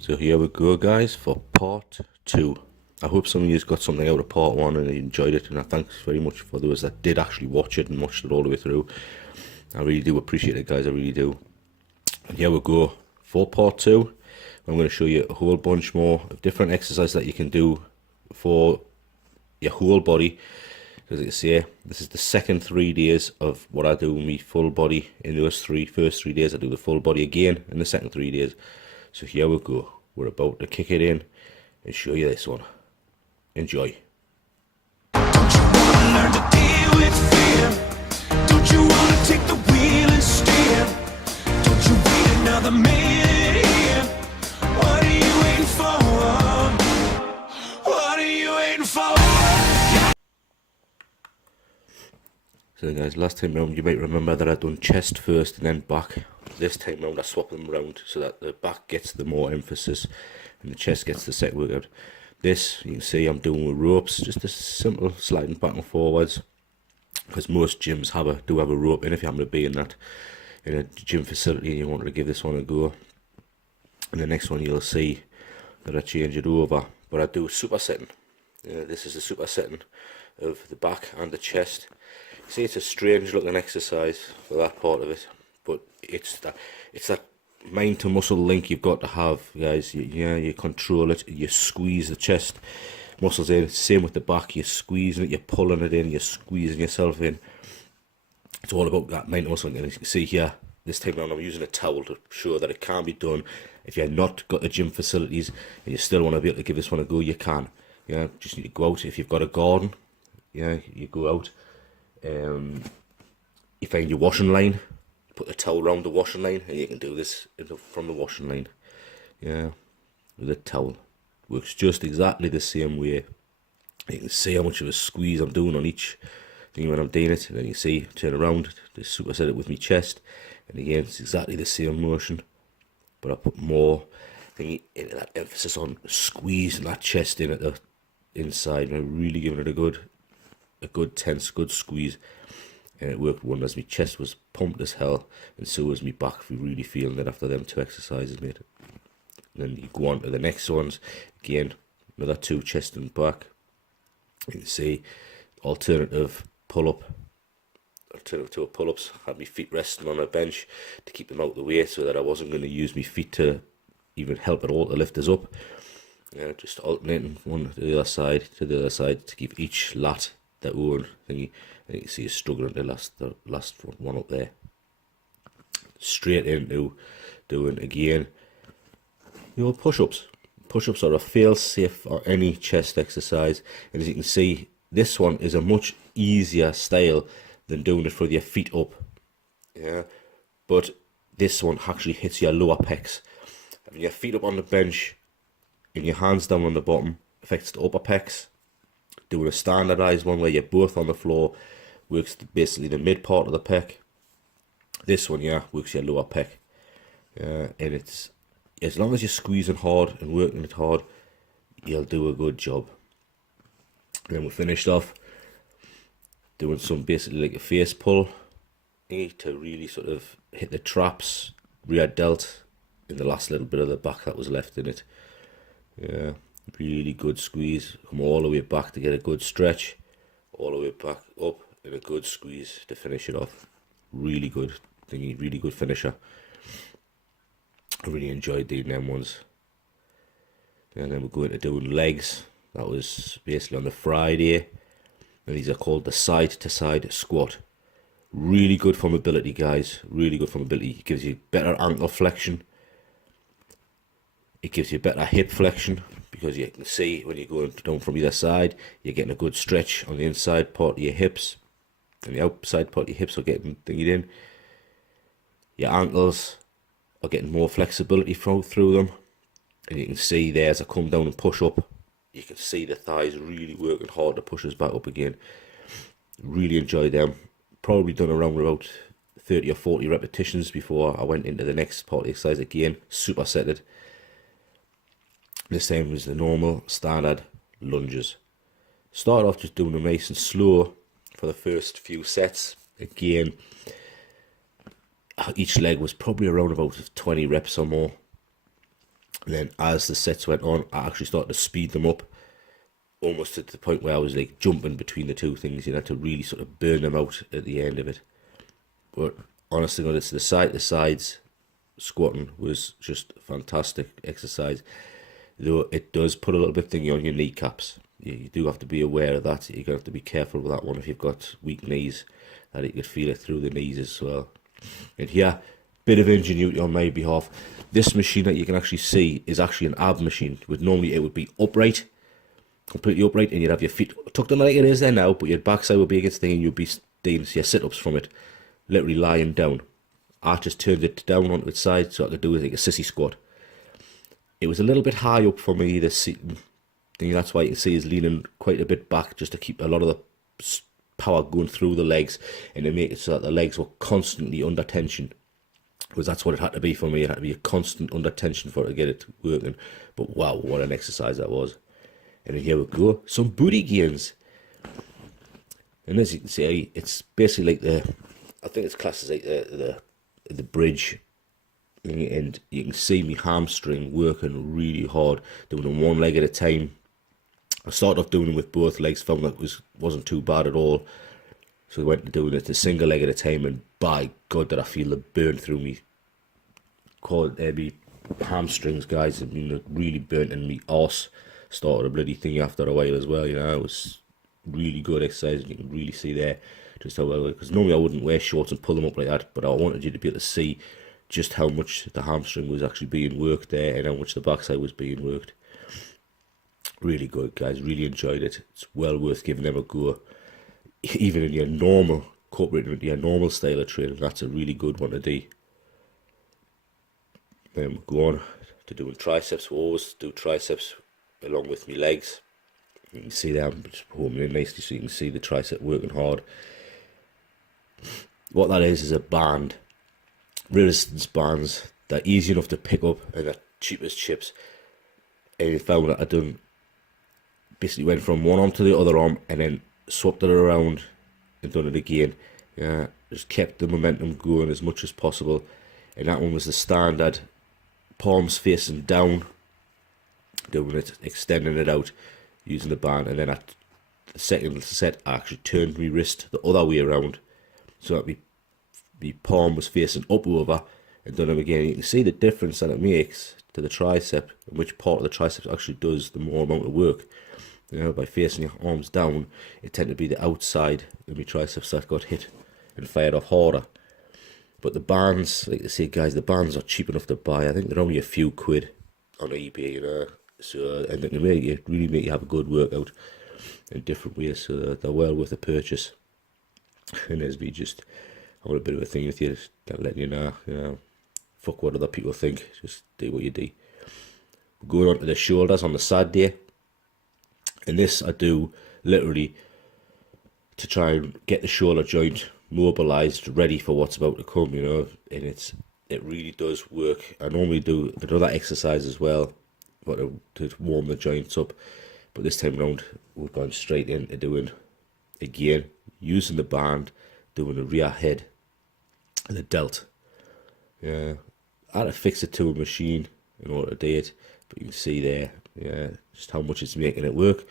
So here we go, guys, for part 2. I hope some of you got something out of part 1 and enjoyed it, and I thanks very much for those that did actually watch it and watched it all the way through. I really do appreciate it, guys, I really do. And here we go for part 2. I'm going to show you a whole bunch more of different exercises that you can do for your whole body. As I say, this is the second 3 days of what I do with my full body. In those first three days, I do the full body again in the second 3 days. So here we go. We're about to kick it in and show you this one. Enjoy. Don't you wanna learn to deal with fear? Don't you wanna take the wheel and steer? Don't you wait another minute here? What are you waiting for? What are you waiting for? So guys, last time round you might remember that I'd done chest first and then back. This time round I swap them around so that the back gets the more emphasis and the chest gets the set workout. This, you can see I'm doing with ropes, just a simple sliding back and forwards, because most gyms do have a rope in if you happen to be in a gym facility and you want to give this one a go. And the next one you'll see that I change it over, but I do a supersetting. This is a supersetting of the back and the chest. You see, it's a strange looking exercise for that part of it, but it's that mind to muscle link you've got to have, guys. You control it, you squeeze the chest muscles in. Same with the back, you're squeezing it, you're pulling it in, you're squeezing yourself in. It's all about that mind to muscle link. And as you can see here, this time around I'm using a towel to show that it can be done. If you've not got the gym facilities and you still want to be able to give this one a go, you can. Just need to go out. If you've got a garden, you go out. You find your washing line, put the towel around the washing line, and you can do this from the washing line. With a towel. Works just exactly the same way. You can see how much of a squeeze I'm doing on each thing when I'm doing it, and then you see, turn around, just superset it with my chest, and again, it's exactly the same motion, but I put more thingy into that emphasis on squeezing that chest in at the inside, and I'm really giving it a good tense, good squeeze, and it worked wonders. My chest was pumped as hell, and so was my back. If you're really feeling it after them 2 exercises, mate. And then you go on to the next ones. Again, another 2 chest and back. You can see alternative to a pull-ups. Had my feet resting on a bench to keep them out of the way, so that I wasn't going to use my feet to even help at all to lift us up. Just alternating one to the other side to give each lat their own thingy. And you can see it's struggling to the last one up there. Straight into doing again your push-ups. Push-ups are a fail-safe for any chest exercise, and as you can see, this one is a much easier style than doing it with your feet up. But this one actually hits your lower pecs. Having your feet up on the bench and your hands down on the bottom affects the upper pecs. Doing a standardized one where you're both on the floor works basically the mid part of the pec. This one, works your lower pec. And it's, as long as you're squeezing hard and working it hard, you'll do a good job. And then we finished off doing some basically like a face pull to really sort of hit the traps, rear delt, in the last little bit of the back that was left in it. Really good squeeze. Come all the way back to get a good stretch, all the way back up, and a good squeeze to finish it off. Really good thingy, really good finisher. I really enjoyed doing them ones. And then we're going to doing legs. That was basically on the Friday, and these are called the side to side squat. Really good for mobility, guys. Really good for mobility. It gives you better ankle flexion. It gives you better hip flexion, because you can see when you're going down from either side, you're getting a good stretch on the inside part of your hips, and the outside part of your hips are getting thingied in. Your ankles are getting more flexibility through them, and you can see there as I come down and push up, you can see the thighs really working hard to push us back up again. Really enjoyed them. Probably done around about 30 or 40 repetitions before I went into the next part of the exercise again, supersetted. This time was the normal standard lunges. Started off just doing them nice and slow for the first few sets. Again, each leg was probably around about 20 reps or more. And then as the sets went on, I actually started to speed them up, almost to the point where I was like jumping between the two things, you know, to really sort of burn them out at the end of it. But honestly, it's the sides squatting was just a fantastic exercise. Though it does put a little bit thingy on your kneecaps. You do have to be aware of that. You're going to have to be careful with that one if you've got weak knees, that you could feel it through the knees as well. And here, bit of ingenuity on my behalf. This machine that you can actually see is actually an ab machine. Normally it would be upright, completely upright, and you'd have your feet tucked in like it is there now, but your backside would be against the thing and you'd be doing your sit-ups from it, literally lying down. I just turned it down onto its side so I could do it like a sissy squat. It was a little bit high up for me, this seating thing. That's why you can see is leaning quite a bit back just to keep a lot of the power going through the legs and to make it so that the legs were constantly under tension. Because that's what it had to be for me. It had to be a constant under tension for it to get it working. But wow, what an exercise that was. And then here we go, some booty gains. And as you can see, it's basically like I think it's classed as like the bridge. And you can see me hamstring working really hard, doing them one leg at a time. I started off doing them with both legs, found that wasn't too bad at all. So I went to doing it a single leg at a time, and by God did I feel the burn through me me hamstrings, guys. I mean, it really burnt, and me arse started a bloody thing after a while as well. You know, it was really good exercise. You can really see there just how well, because normally I wouldn't wear shorts and pull them up like that, but I wanted you to be able to see just how much the hamstring was actually being worked there and how much the backside was being worked. Really good, guys. Really enjoyed it. It's well worth giving them a go. Even in your normal, incorporating into your normal style of training, that's a really good one to do. Then we'll go on to doing triceps. We'll always do triceps along with my legs. You can see there, I'm just holding in nicely so you can see the tricep working hard. What that is a band. Resistance bands. They're easy enough to pick up and they're cheap as chips. And I found that I done basically went from one arm to the other arm and then swapped it around and done it again. Just kept the momentum going as much as possible. And that one was the standard, palms facing down, doing it, extending it out, using the band. And then at the second set, I actually turned my wrist the other way around, so that my palm was facing up over, and done them again. You can see the difference that it makes to the tricep, and which part of the triceps actually does the more amount of work. You know, by facing your arms down, it tended to be the outside of my triceps that got hit and fired off harder. But the bands, like I say, guys, the bands are cheap enough to buy. I think they're only a few quid on eBay, you know. So I think they really make you have a good workout in different ways. So they're well worth a purchase. And there's me just having a bit of a thing with you, just letting you know, fuck what other people think. Just do what you do. Going on to the shoulders on the sad day. And this I do literally to try and get the shoulder joint mobilized, ready for what's about to come, you know. And it really does work. I normally do another exercise as well, but to warm the joints up. But this time around, we've gone straight into doing, again, using the band, doing a rear head and a delt. Yeah, I had to fix it to a machine in order to do it, but you can see there, yeah, just how much it's making it work.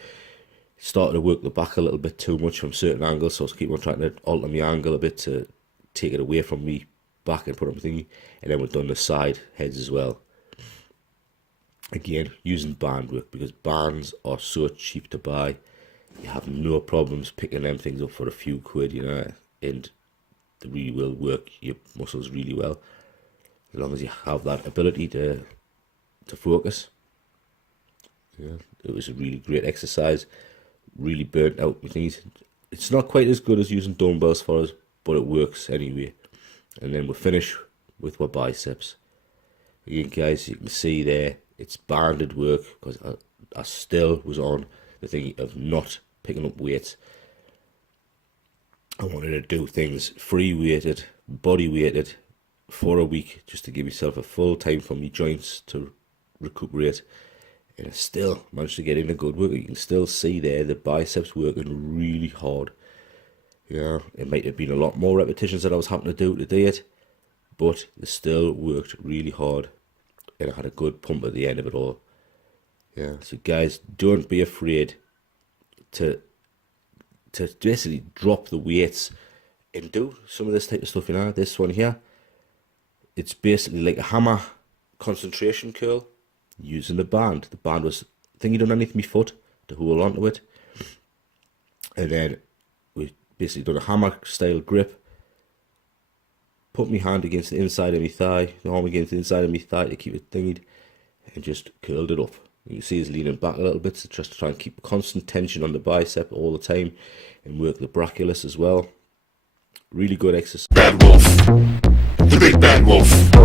Started to work the back a little bit too much from certain angles, so I was keep on trying to alter my angle a bit to take it away from me back and put on my thingy. And then we've done the side heads as well. Again, using band work, because bands are so cheap to buy. You have no problems picking them things up for a few quid, you know, and they really will work your muscles really well, as long as you have that ability to focus. Yeah, it was a really great exercise. Really burnt out my knees. It's not quite as good as using dumbbells for us, but it works anyway. And then we'll finish with our biceps. Again, guys, you can see there, it's banded work, because I still was on the thing of not picking up weights. I wanted to do things free weighted, body weighted for a week, just to give myself a full time for my joints to recuperate. And I still managed to get in a good workout. You can still see there the biceps working really hard. Yeah, it might have been a lot more repetitions that I was having to do it, but they still worked really hard. and I had a good pump at the end of it all. Yeah, so guys, don't be afraid to basically drop the weights and do some of this type of stuff. This one here, it's basically like a hammer concentration curl using the band. The band was thingy done underneath my foot to hold onto it, and then we basically done a hammer style grip. Put my hand against the inside of my thigh, the arm against the inside of my thigh to keep it thingied, and just curled it up. You can see it's leaning back a little bit, so just to try and keep a constant tension on the bicep all the time, and work the brachialis as well. Really good exercise. Bad wolf, the big bad wolf.